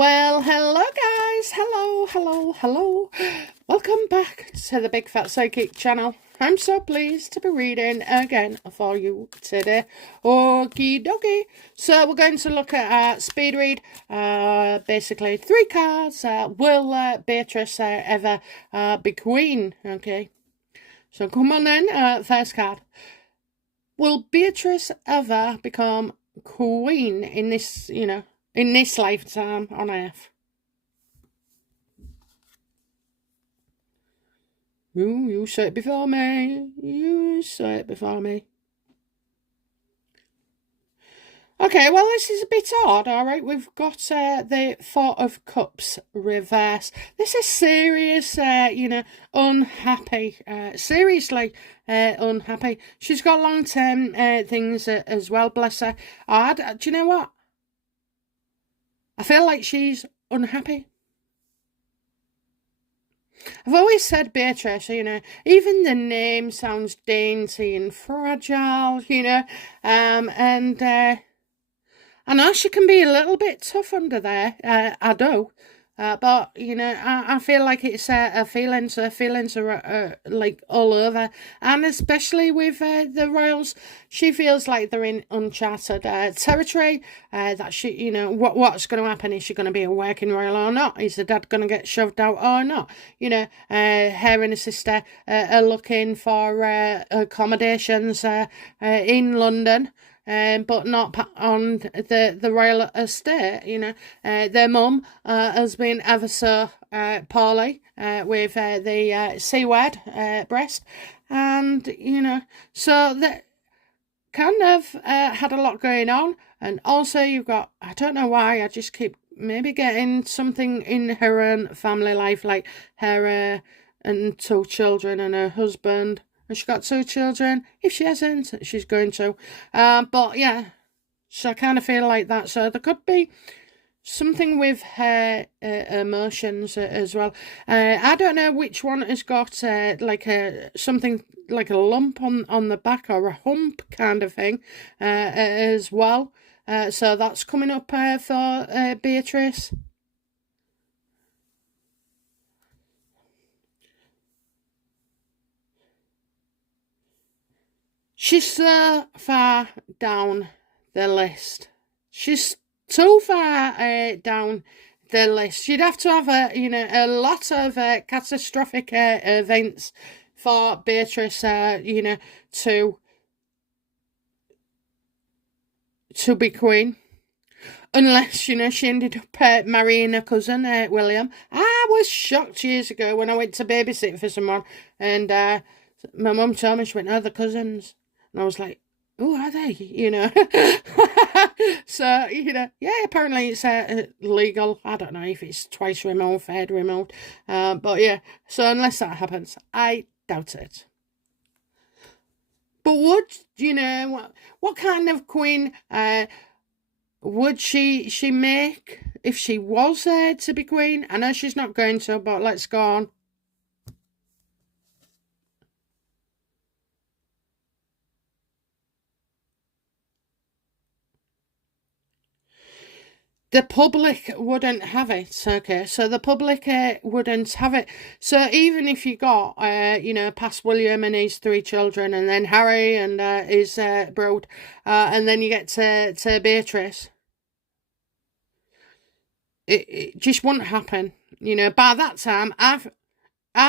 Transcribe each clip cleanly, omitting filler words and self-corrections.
Well, hello guys. Hello. Welcome back to the Big Fat Psychic channel. I'm so pleased to be reading again for you today. Okie dokie. So we're going to look at speed read. Basically 3 cards. Will Beatrice ever be queen? Okay. So come on then. First card. Will Beatrice ever become queen in this, in this lifetime on Earth? You said it before me. You said it before me. Okay, well, this is a bit odd, all right? We've got the Four of Cups reverse. This is serious, unhappy. Seriously unhappy. She's got long-term things as well, bless her. Do you know what? I feel like she's unhappy. I've always said Beatrice, even the name sounds dainty and fragile, and I know she can be a little bit tough under there, I do, but, I feel like it's her feelings are like all over, and especially with the royals, she feels like they're in uncharted territory, that she, what's going to happen? Is she going to be a working royal or not? Is the dad going to get shoved out or not? Her and her sister are looking for accommodations in London, but not on the royal estate. Their mum has been ever so poorly with the C word, breast, and so that kind of had a lot going on. And also you've got, I don't know why, I just keep maybe getting something in her own family life, like her and 2 children and her husband. Has she got 2 children? If she hasn't, she's going to. But yeah, so I kind of feel like that. So there could be something with her emotions as well. I don't know which one has got like something like a lump on the back or a hump kind of thing as well. So that's coming up for Beatrice. She's so far down the list. She's too far down the list. You'd have to have a lot of catastrophic events for Beatrice, to be queen. Unless, she ended up marrying her cousin, William. I was shocked years ago when I went to babysit for someone, and my mum told me, she went, "Oh, the cousins." And I was like, "Oh, are they?" So, yeah, apparently it's legal. I don't know if it's twice removed, third removed. But yeah, so unless that happens, I doubt it. But would, what kind of queen would she make if she was to be queen? I know she's not going to, but let's go on. The public wouldn't have it, okay? So the public wouldn't have it. So even if you got, past William and his 3 children, and then Harry and his brood, and then you get to Beatrice, it just wouldn't happen. By that time, half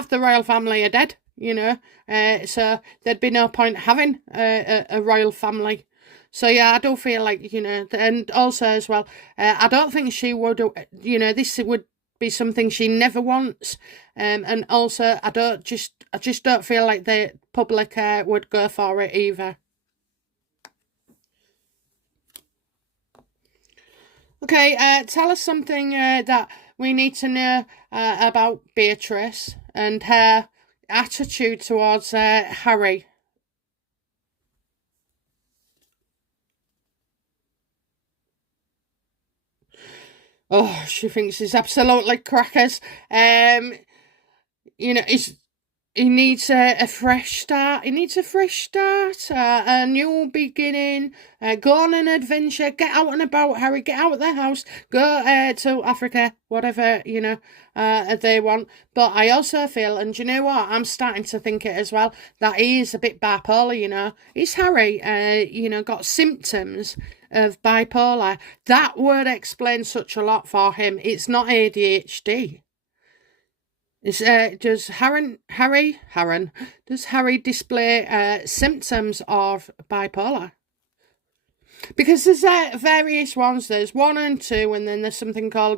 the royal family are dead, so there'd be no point having a royal family. So yeah, I do feel like, and also as well, I don't think she would, this would be something she never wants. And also I just don't feel like the public would go for it either. Okay, tell us something that we need to know about Beatrice and her attitude towards Harry. Oh, she thinks he's absolutely crackers. He's he needs a fresh start. He needs a fresh start, a new beginning. Go on an adventure. Get out and about, Harry. Get out of the house. Go to Africa, whatever, they want. But I also feel, and do you know what? I'm starting to think it as well, that he is a bit bipolar, Is Harry, got symptoms of bipolar? That would explain such a lot for him. It's not ADHD. Does Harry display symptoms of bipolar? Because there's various ones. There's 1 and 2, and then there's something called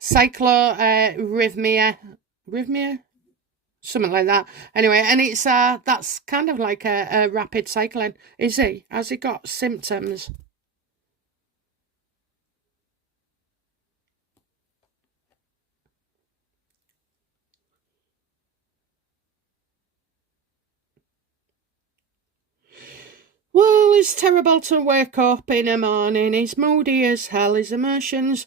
cyclorhythmia, something like that. Anyway, and it's that's kind of like a rapid cycling. Has he got symptoms? Well, it's terrible to wake up in the morning. He's moody as hell. His emotions,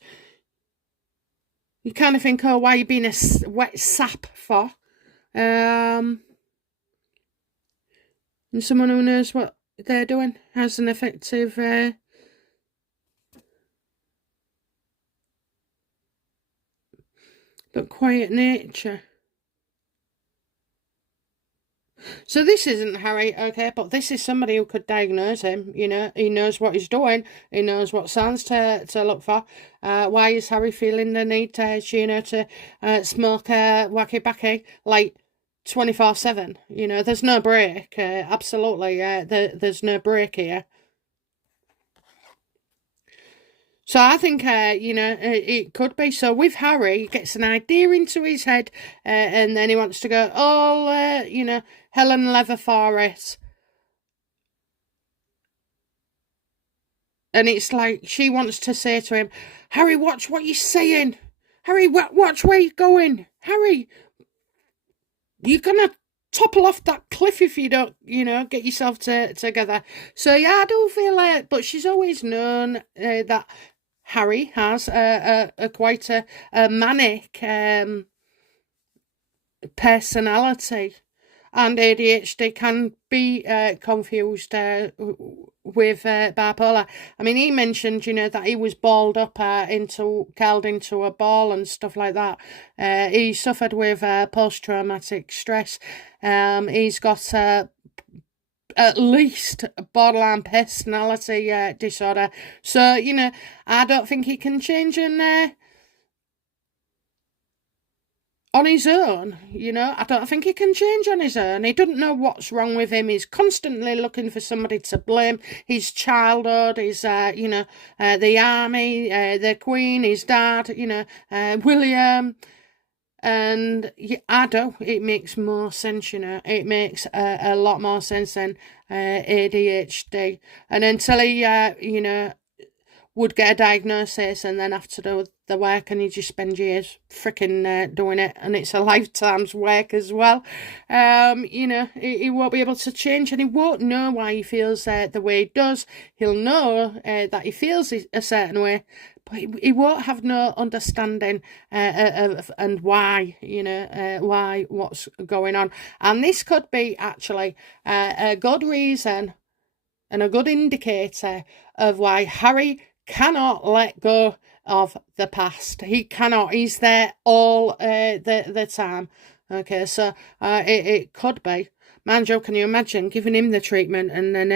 you kind of think, oh, why are you being a wet sap for? And someone who knows what they're doing has an effective but quiet nature. So this isn't Harry, okay, but this is somebody who could diagnose him, He knows what he's doing. He knows what signs to look for. Why is Harry feeling the need to smoke wacky backy, like 24/7? There's no break. Absolutely, there's no break here. So I think, it could be. So with Harry, he gets an idea into his head, and then he wants to go, hell and leather for it. And it's like she wants to say to him, Harry, watch what you're saying. Harry, watch where you're going. Harry, you're going to topple off that cliff if you don't, get yourself together. So, yeah, I do feel but she's always known that Harry has quite a manic personality, and ADHD can be confused with bipolar. I mean, he mentioned, that he was balled up curled into a ball and stuff like that. He suffered with post-traumatic stress. He's got at least borderline personality disorder. So, I don't think he can change on his own, I don't think he can change on his own. He doesn't know what's wrong with him. He's constantly looking for somebody to blame. His childhood, his, the army, the Queen, his dad, William. And I do. It makes more sense, It makes a lot more sense than ADHD. And until he, would get a diagnosis and then have to do the work, and you just spend years freaking doing it, and it's a lifetime's work as well. He won't be able to change, and he won't know why he feels the way he does. He'll know that he feels a certain way, but he won't have no understanding of and why, why, what's going on. And this could be actually a good reason and a good indicator of why Harry cannot let go of the past. He cannot. He's there all the time. Okay, so it could be. Manjo, can you imagine giving him the treatment and then,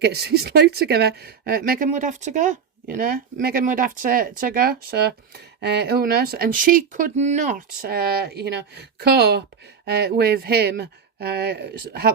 gets his life together? Meghan would have to go, Meghan would have to go. So who knows? And she could not, cope with him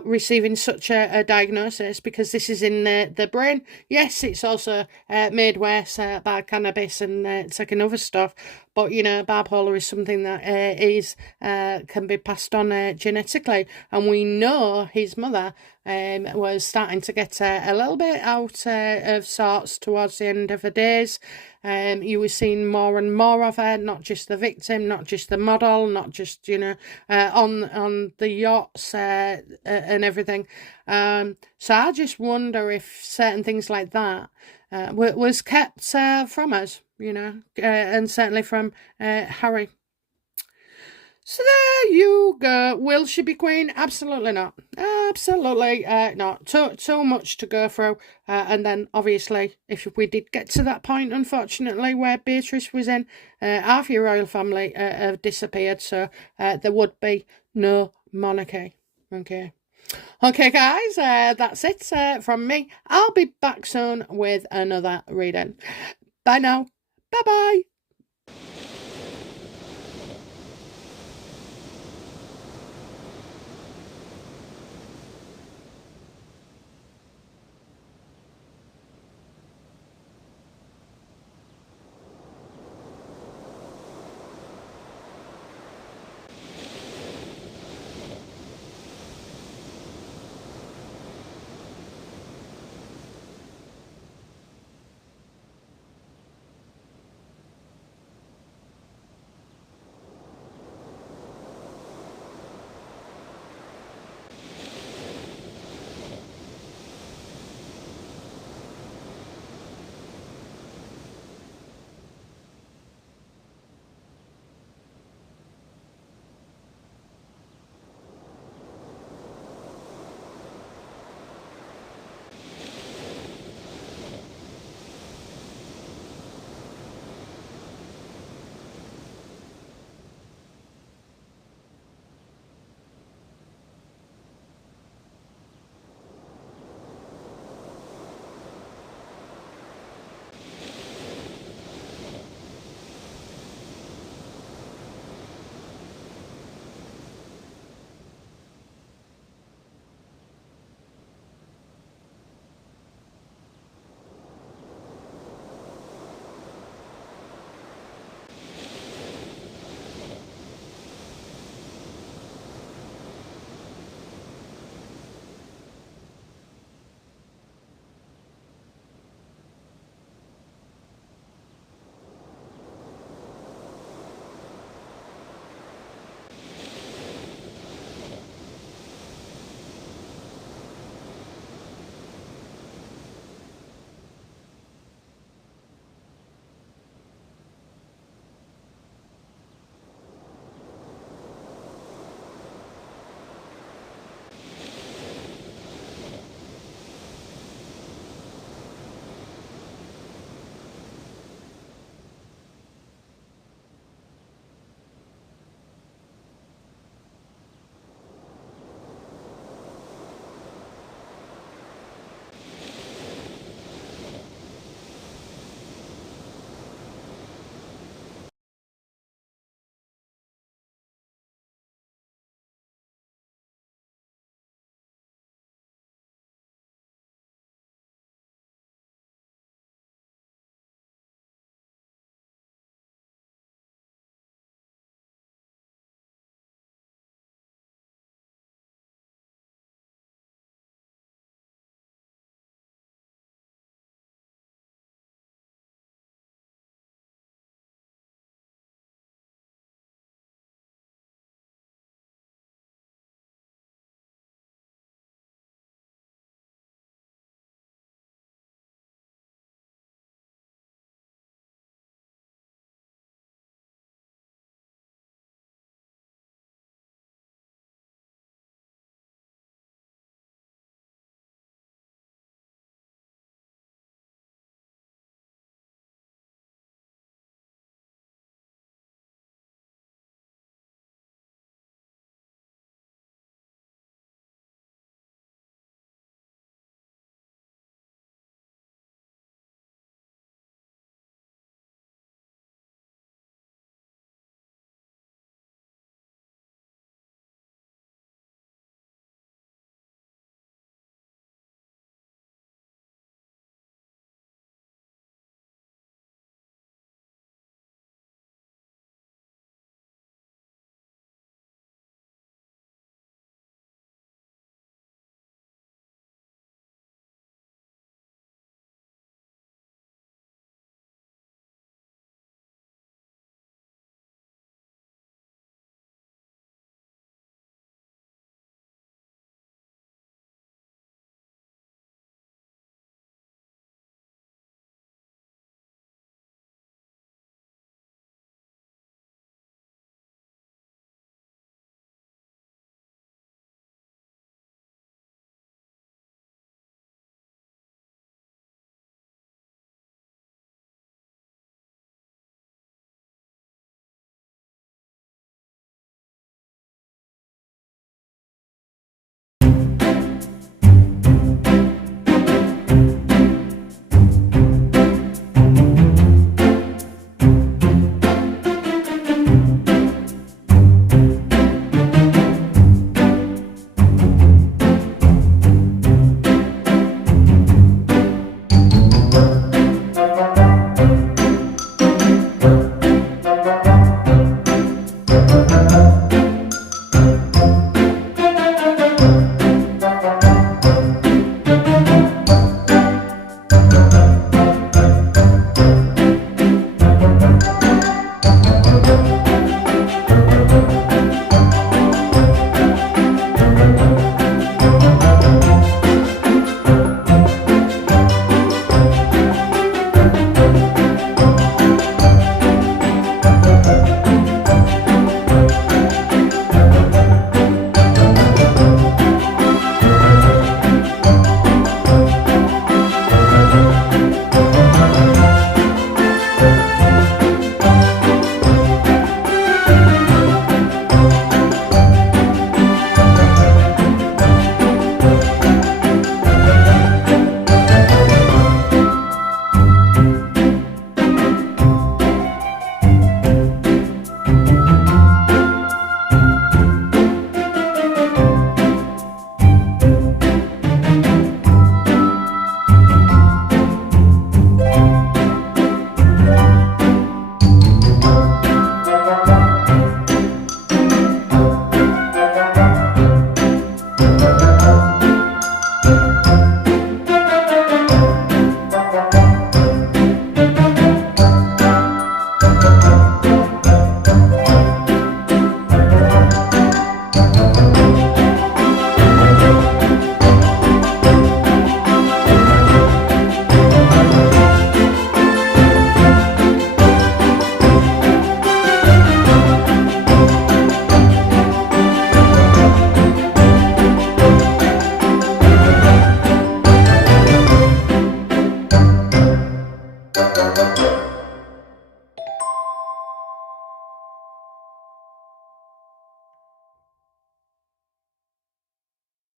receiving such a diagnosis, because this is in the brain. Yes, it's also made worse by cannabis and taking other stuff, but bipolar is something that can be passed on genetically, and we know his mother was starting to get a little bit out of sorts towards the end of her days. You were seeing more and more of her, not just the victim, not just the model, not just on the yachts and everything. So I just wonder if certain things like that was kept from us, and certainly from Harry. So there you go. Will she be queen? Absolutely not. Absolutely not. So much to go through. And then, obviously, if we did get to that point, unfortunately, where Beatrice was in, half your royal family have disappeared. So there would be no monarchy. Okay. Okay, guys, that's it from me. I'll be back soon with another reading. Bye now. Bye-bye.